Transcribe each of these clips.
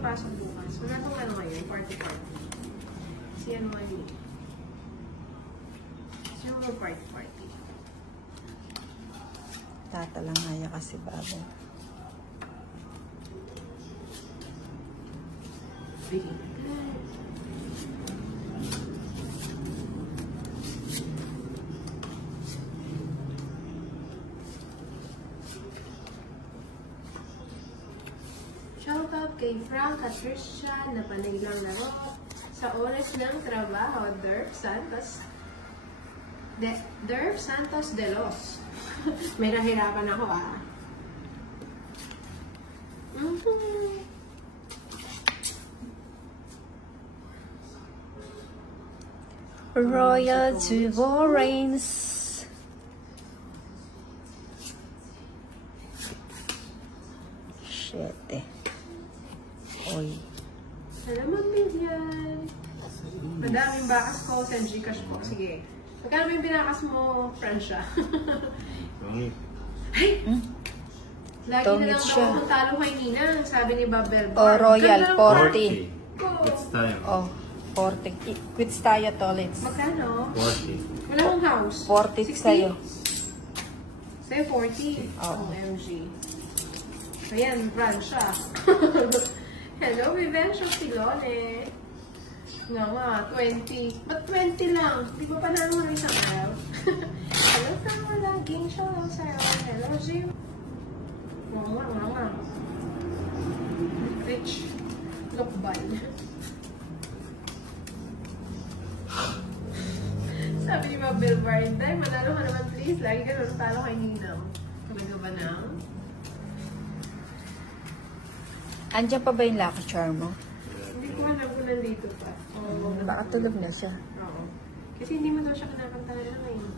magpasok bukas. Wala itong ano ngayon, party-party. Si ano mali. Siya mag-party-party. Tatalangaya kasi bago. Sige. Shoutout kay Frank at Trisha na panay lang laro sa oras ng trabaho. Derv Santos de Los. May nahirapan ako Royal Tubo Reigns. Shit eh. Oy. Salamat yan. Madaming bakas ko sa Gcash ko. Sige. Magkano ba yung binakas mo, Francia? Ay! Lagi na lang siya. ako talo kay Ninang, sabi ni Babel. Oh, Royal 40. It's time. Oh, 40. Quits tayo, Tolits. Magkano? 40. Wala akong house. 40 sa'yo. Sa'yo 40? Oo. OMG. Ayan, Francia. Hello, Vivencio si Lole. Nga nga, 20. Ba't 20 lang? Di ba panalo ng isang araw? Hello, Frank, laging show sa'yo. Hello, Jim. Nga nga. Rich. Lokbal. Sabi ni Mabel Barnday, manalo ka naman please. Lagi ka naman talo kay Ninang. Talaga ba na? Andiyan pa ba yung Lucky Charm mo? Hindi ko alam kung nandito pa. Baka tulog na siya. Oo. Kasi hindi mo daw siya kinakantahan na ngayon.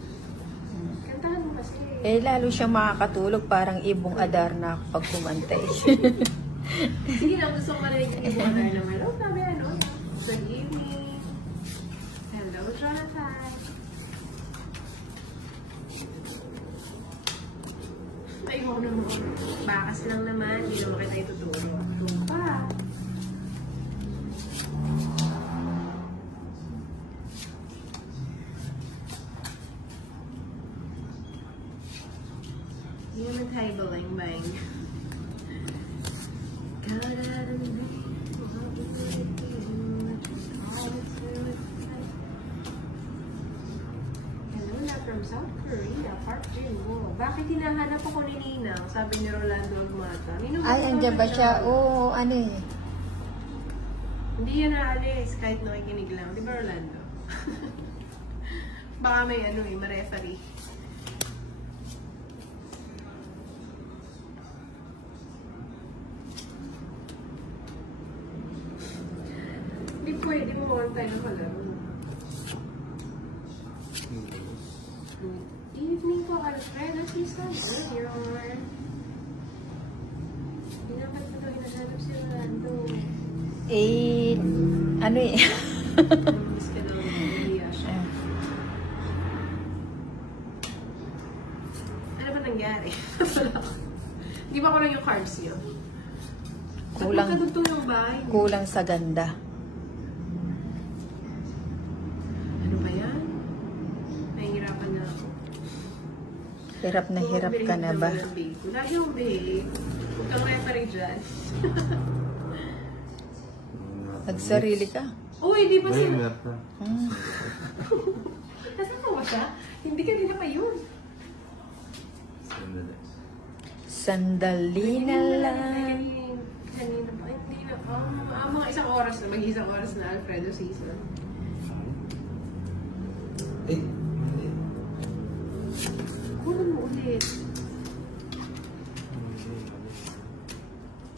Kantahan mo kasi. Eh, lalo siyang makakatulog. Parang ibong adar na pag kumantay. Sige lang, gusto ko marinig yung ibong adar naman. Hello, sabi ano? Good evening. Hello, Jonathan. Ayoko naman. Bakas lang naman. Hindi naman kita ituturo. Tumpa. Hindi naman tayo balang-bang. Hello na from South Korea, Park Jin-woo. Bakit hinahanap ako ni Ninang? Sabi ni Rolando Agmata. Ay, andyan ba siya? Oo, ano eh. Hindi yan naalis kahit nakikinig lang. Di ba, Rolando? Baka may ano eh, ma-referee. Hindi pwede mo mawag tayo ng kalaro. Good evening po, Alfredo. Sisa, good yun. Hindi naman po tayo nahanap si Rolando. Eh, ano eh. Miss ka daw, hindi siya. Ano ba nangyari? Hindi ba ko lang yung cards yun? Kulang. Ba't magkadugtong yung bahay? Kulang sa ganda. Ano ba yan? Nahihirapan na ako. Hirap na hirap ka na ba? Lagi yung babe. Huwag kang referee dyan. Nagsarili ka. Uy, di ba Wait, sila? Marta. Nasaan pa ba siya? Hindi ka nila pa yun. Sandali na lang. Kanina pa. Hindi na. Mga isang oras na. Mag-isang oras na Alfredo season. Eh, Kunin mo ulit.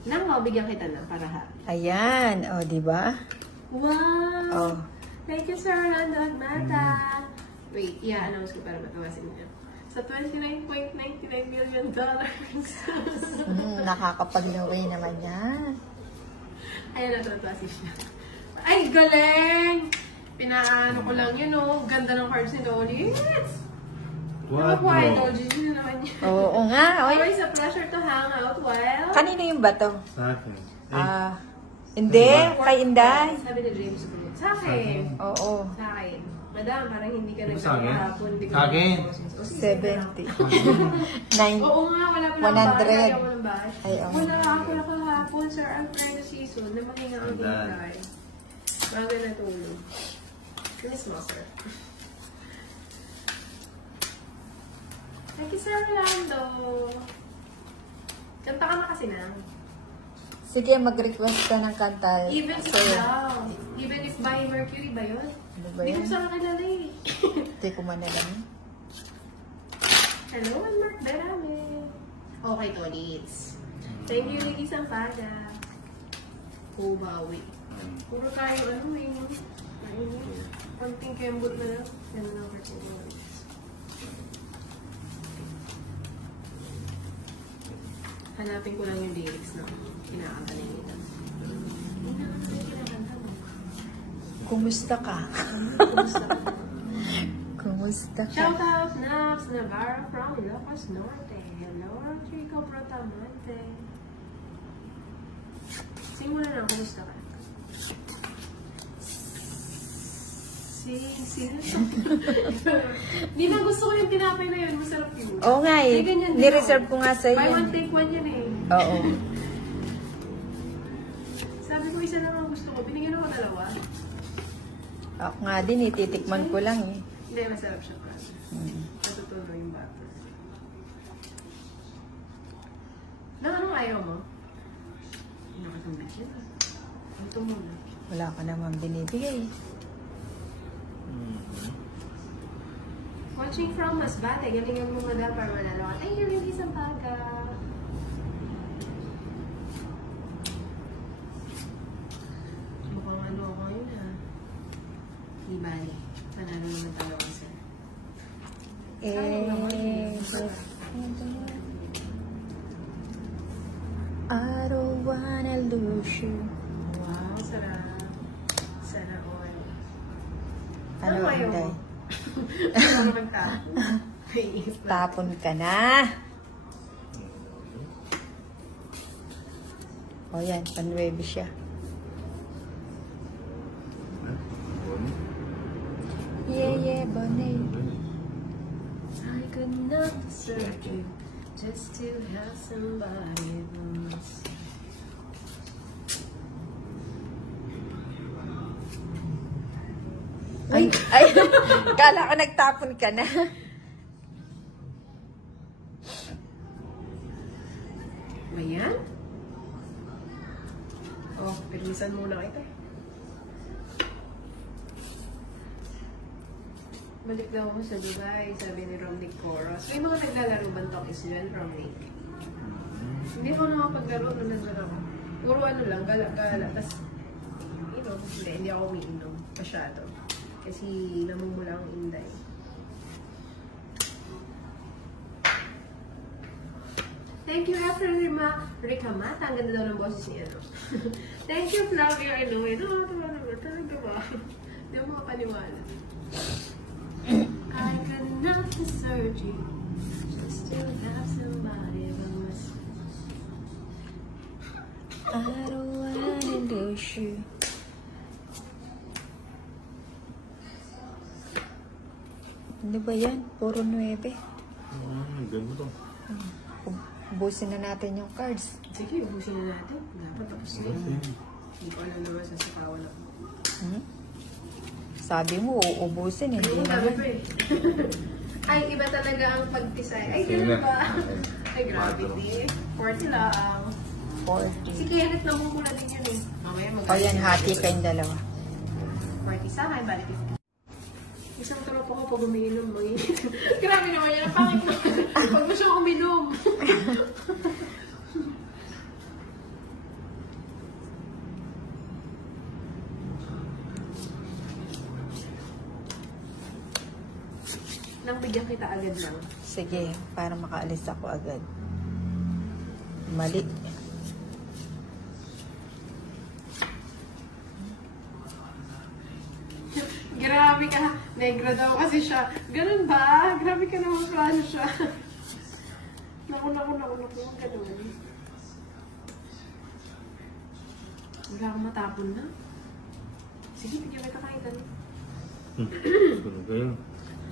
Nang bigyan kita na para ha. Ayan, o, di ba? Wow! Oh. Thank you, Sir Rolando Agmata. Wait, i-announce ko para matawasin niyo. Sa $29.99 million. Nakakapag-away naman yan. Ayan, natatawasin siya. Ay, galing! Pinaano ko lang yun, oh. Ganda ng cards ni Dolly. Yes! what? Ano po, Idol? Gigi na naman yan. Oo nga, oy. Always a pleasure to hang out while... Kanino yung bato? Sa akin. Eh, Ah, Hindi, kay Inday. Sabi ni James ulit. Sa akin. Oo. Sa akin. Madam, parang hindi ka Sa akin? nagkakahapon. Hindi Sa akin? 70. 9. Oo nga, wala pa 100. Ay, oo. Wala ako kahapon, Sir Alfredo season na mahinga ang hintay. Bago na tulog. Miss mo, sir. Thank you, Sir Orlando. Kanta ka na kasi na. Sige, mag-request ka ng kanta. Even if daw. Even if by Mercury ba yun? Ano ba Hindi yan? ko sa kakilala eh. Hindi ko man alam. Hello, I'm Mark Berame. Okay, Tolits. Thank you, Lady Sampaga. Hubawi. Puro tayo, ano eh, no? Konting kembot na lang. Yan na ako sa hanapin ko lang yung lyrics na kinakanta ni Nina. Nina, ano yung kinakanta mo? Kumusta ka? Kumusta ka? Kumusta ka? Shout out Naps Navarro from Ilocos Norte. Hello, Rodrigo Protamonte. Sing mo na lang, kumusta ka? Sing. Di ba gusto ko yung tinapay na yun? Masarap yun. Oo nga eh. May ganyan din Nireserve ako. ko nga sa'yo Buy yan. one, take one yan eh. Oo. Sabi ko, isa lang ang gusto ko. Binigyan ako dalawa. Ako nga din, ititikman ko lang eh. Hindi, masarap siya pa. Natutulo yung butter. Anong ayaw mo? Nakatambit yan. Ito muna. Wala ka naman binibigay. Watching from Masbate. Galingan mo madal para manalo ka. Thank you, Lady Sampaga. Mukhang ano ako yun ha. Di bali. Panalo naman tayo kasi. I don't wanna lose you. Wow, sarap. Sana all. Ano, ayaw Inday? mo? Ano naman tapon? Naiingit na. Tapon ka na. O yan, panwebe siya. Yeah, Bonnie. I could not desert you just to have somebody else. Ay, kala ko nagtapon ka na. Ayan? Oh, permisan muna kita. Balik daw ako sa Dubai, sabi ni Romnick Coros. May mga naglalaro bang talkies dyan, Romnick? Hindi ako nakapaglaro nung nandun ako. Puro ano lang, gala-gala. Tapos, hindi ako umiinom masyado. Kasi namumula ang Inday. Thank you, Efren Ricamata. Ang ganda daw ng boses ni ano. Thank you, Flavio Inoue. Talaga ba? Hindi ako makapaniwala. I could not desert you just to have somebody else. I don't wanna lose you. Ano ba yan? Puro 9. Ganda to. Ubusin na natin yung cards. Sige, ubusin na natin. Dapat tapos na yun. Hindi ko alam naman sa sikawan ako. Sabi mo, uubusin. Hindi Yung sabi ko naman. eh. Ay, iba talaga ang pag-design. Ay, ganun ba? Ay, gravity. 40 lang. 40. Si Kenneth namumula din yun eh. Mamaya O yan, hati kayong dalawa. 40 sa akin, balik 50. Isang tropa ko pag umiinom, manginit. Grabe naman yan, ang pangit mo. Pag mo siya uminom. Nang bigyan kita agad lang. Sige, para makaalis ako agad. Mali. Grabe ka. Negra daw kasi siya. Ganun ba? Grabe ka naman plano siya. Naku. Ganun. Wala akong matapon na. Sige, bigyan kita kahit ano. Ano kayo?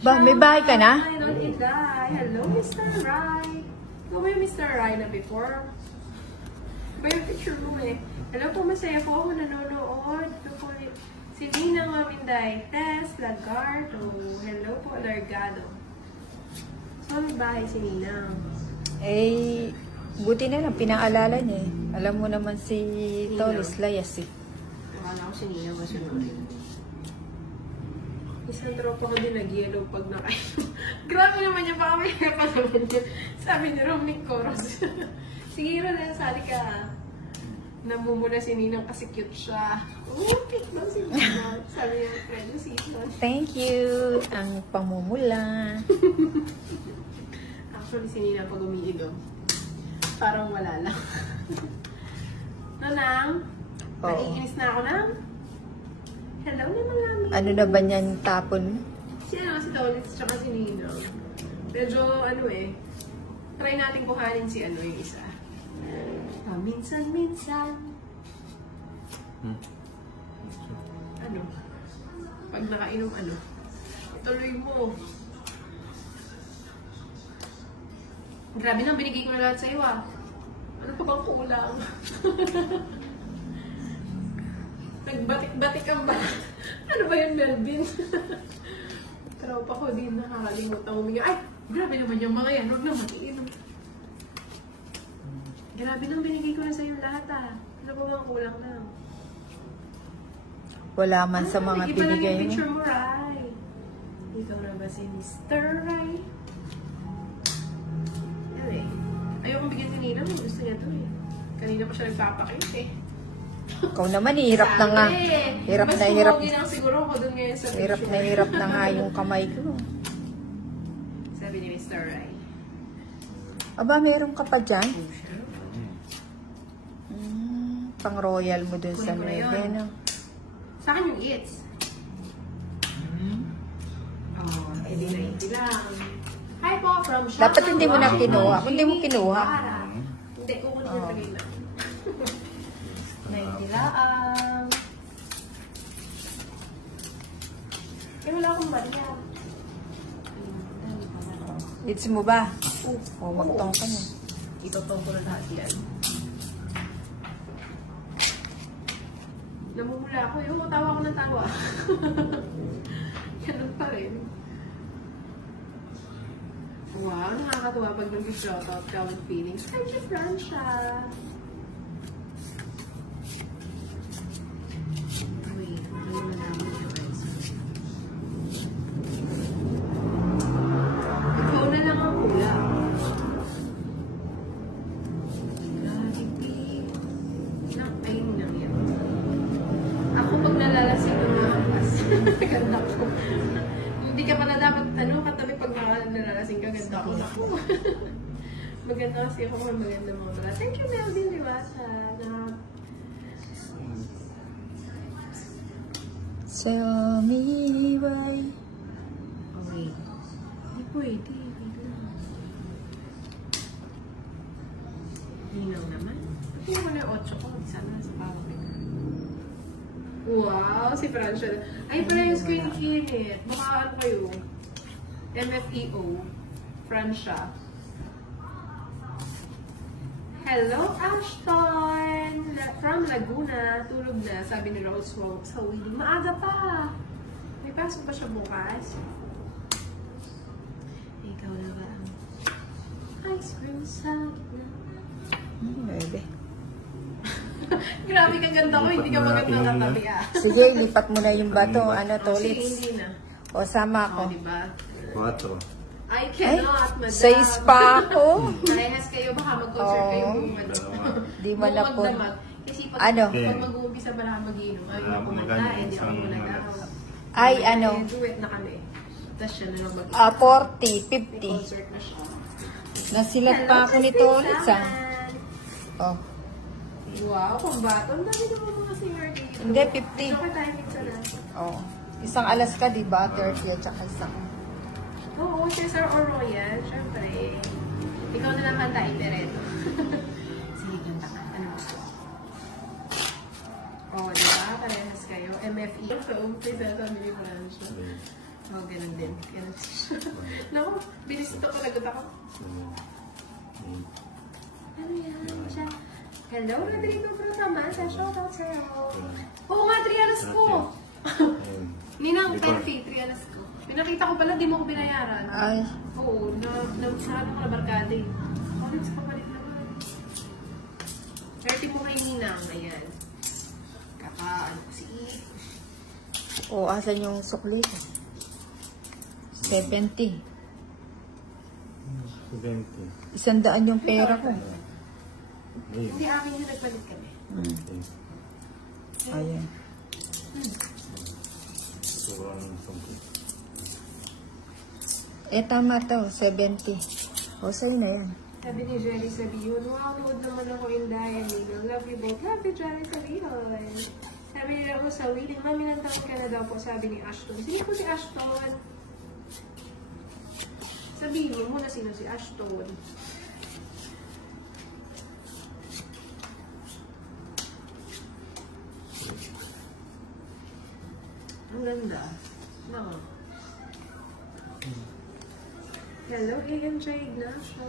Ba, may bahay ka na? Hi, don't eat die. Hello, Mr. Rai. Ikaw ba yung Mr. Rai na before? Ba yung picture mo eh? Hello po, masaya po ako nanonood. Hello po, si Nina Maminday. Tess Lagardo. Hello po, Largado. So, may bahay si Nina. Eh, buti na lang, pinaalala niya eh. Alam mo naman si Tolis Layas eh. Akala ko si Nina masunod. Isang tropa ko din nag-yellow pag nakainom. Grabe naman niya, baka may pa naman niya. Sabi ni Romnick Coros. Sige, na sali ka. Namumula si Ninang kasi cute siya. Cute lang si Nina. Sabi niya, friend ng season. Thank you. Ang pamumula. Actually, si Nina pag umiinom, parang wala lang. Nanang, naiinis na ako nang. Hello naman namin. Ano na ba niyan tapon? Si Tolis, tsaka si Nina. Medyo, try natin kuhanin si yung isa. Minsan-minsan. Pag nakainom, ituloy mo. Grabe nang binigay ko na lahat sa'yo, ah. Ano pa bang kulang? Nagbatik-batik ang balat. Ano ba yun, Melvin? Tropa ko din, nakakalimutan umigay. Ay! Grabe naman yung mga yan. Huwag naman, iinom. Grabe nang binigay ko na sa'yo lahat, ah. Ano ba bang kulang lang? Wala man sa mga nag-iba lang binigay yung mo. picture mo, Rai. Ikaw na ba si Mr. Rai? Ayokong bigyan si Nina. Gusto niya to eh. Kanina pa siya nagpapakit eh. Ikaw naman, hirap na nga. Hirap na hirap. Mas lang siguro ako dun ngayon sa picture. Hirap na nga yung kamay ko. Sabi ni Mr. Rai. Aba, meron ka pa dyan? Pang royal mo dun sa Kunin ko na yun. Nueve. Sa akin yung eats. Oh, edi na iti lang. Hi po, from Shop. Dapat hindi mo na kinuha. Hindi mo kinuha. Hindi, kukunin ko lagay lang. Naintilaang. Eh, wala akong bariya. Leads mo ba? O, magtong ka na. Itotong ko na lahat yan. Namumula ako. Yung tawa ko ng tawa. Ganun pa rin. Wow, nakakatuwa pag nag-shoutout ka with feelings. Thank you, Francia! Wait, hindi mo naman yung ikaw na lang ang kulang. Ayun lang yan. Ako pag nalalasing ng mga pas, ganda ko. Hindi ka pala dapat katabi pag nalalasing ka, ganda ko. Maganda kasi ako, maganda mga bala. Thank you, Melvin, di ba? Tell me why. Okay. Hindi pwede. Wait lang. Linaw naman. Hindi mo na yung 8 ko. Sana sa PowerPoint. Wow, si Francia. Ay, pala yung screen kinit. Baka ano kayo? MFEO. Francia. Hello, Ashton! From Laguna. Tulog na, sabi ni Rose sa Willie. Maaga pa! May pasok pa siya bukas? Ikaw na ba ang ice cream sa gitna? Nueve. Grabe kang ganda ko, hindi ka maganda katabi ah. Sige, lipat mo na yung bato. Ano, Sige, Tolits? hindi na. O, sama ako. Diba? 4. I Ay, cannot, madam. 6 pa ako. Parehas kayo, baka mag-concert kayo kung ano. Di mo na po. Magdamag. Kasi pag, Ano? pag mag-uumpisa ba lang mag-iinom, ayaw mo kumanta, hindi ako muna daw. Ay, ano? Duet na kami. Tapos siya na lang mag-iinom. 40, May 50. concert na siya. Nasilat pa ako ni Tolits, ah. Oh. Wow, pambato. Ang dami naman mga singer dito. Hindi, 50. Okay, timing sa lahat. Oh. Isang alas ka, di ba? 30 at saka isang. Oo, Cesar Oroyan, syempre. Ikaw na lang kantain, Direto. Sige, kanta ka. Ano gusto? MFE. So, umpisa sabi ni Francia. Oh, ganun din. Ganun siya. Naku, bilis ito palagot ako. Ano yan? Siya. Hello, Rodrigo Frutamasa. Shoutout sa'yo. Oo nga, Trianas ko. Ninang Perfi, Trianas ko. Pinakita ko pala, di mo ko binayaran. Ay, Oo, sarap ako na barkada eh. Ulit sa kapalit naman. 30 mo kay Ninang, ayan. Ano kasi. o asan yung sukli ko? 70. 70. 100 yung pera ko. Hindi akin yung nagpalit kami. Ayan. Tama to, 70. O, sa'yo na yan. Sabi ni Jelly Sabiyon, wow, nood naman ako in Diane. Love you both. Love you, Jelly Sabiyon. Sabi nila ako sa Willing, mami ng taon ka na daw po, sabi ni Ashton. Sino po si Ashton? Sabihin mo muna sino si Ashton. Ang ganda. No. Hello, AMJ Ignacio.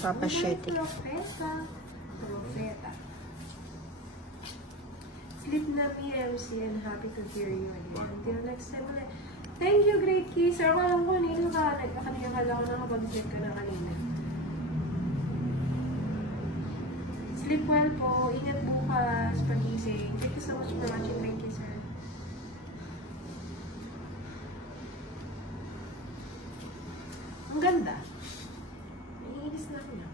Papa Shetty. Profeta. Profeta. Sleep na PMC and happy to hear you again. Until next time ulit. Thank you, Great Kisser. Alam ko, nino ka. Kanina ko na kapag-sleep ka na kanina. Sleep well po. Ingat bukas. Pag-ising. Thank you so much for watching, Great Kisser. Ang ganda. Naiinis na ako na.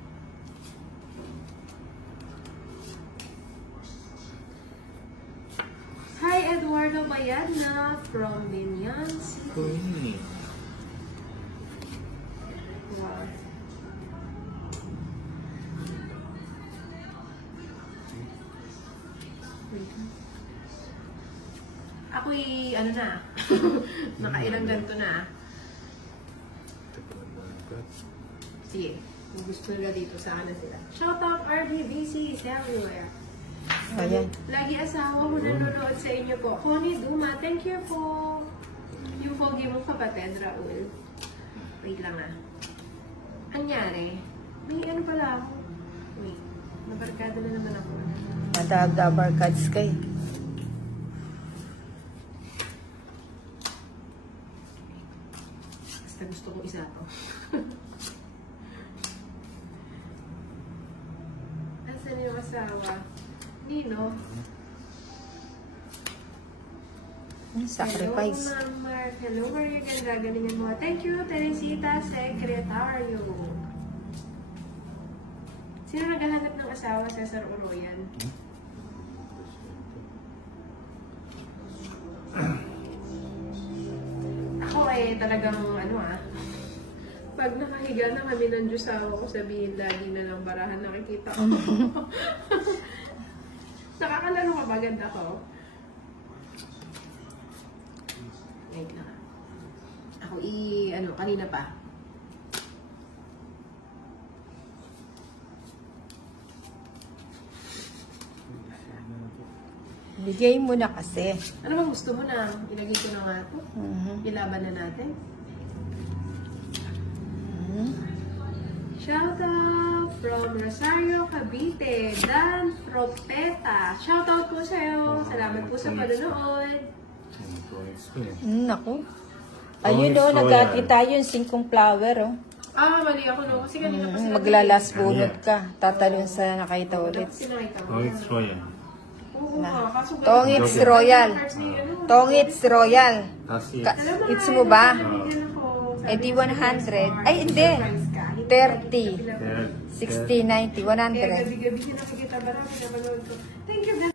Hi, Eduardo Bayadna from Binyan City. Wow. Ako'y, ano na, nakailang ganito na. Sige, kung gusto nila dito, sana sila. Shoutout RDBC Cellular. Ayan. Lagi asawa mo nanonood sa inyo po. Connie Duma, thank you po. Yung pogi mong kapatid, Raul. Wait lang ah. Anyari? May ano pala ako. Wait, nabarkada na naman ako. Madagdabar cards kayo. Basta gusto ko isa to. Asan yung asawa? Nino? Sacrifice. Hello, Ma'am Mark. Hello, Maria Ganda. Galingan mo. Thank you, Teresita Secretario. Sino naghahanap ng asawa? Cesar Oroyan. Ako talagang pag nakahiga na kami ng Diyosawa ko, sabihin lagi na lang barahan nakikita ko. Nakakalaro ka ba? Ganda ko. Wait lang. Ako kanina pa. Bigay mo na kasi. Ano bang gusto mo na? Ilagay ko na nga ito. Ilaban na natin. Shoutout from Rosario, Cavite. Dan Propeta. Shoutout po sa'yo. Salamat po sa panonood. Naku. Ayun o, nagkakita yun, 5 flower o. Mali ako no. Kasi kanina pa sila. Maglalas bunot ka. Tatalon sa nakita ulit. Sinakita ko. Oh, it's Royal. Oo nga. Kaso ganun. Tongits Royal. Tongits Royal. Kasi, It's mo ba? Nabigyan ako. Eh di 100. Ay hindi. 30. 60, 90, 100. Gabi-gabi nakikita ba namin napanood ko. Thank you,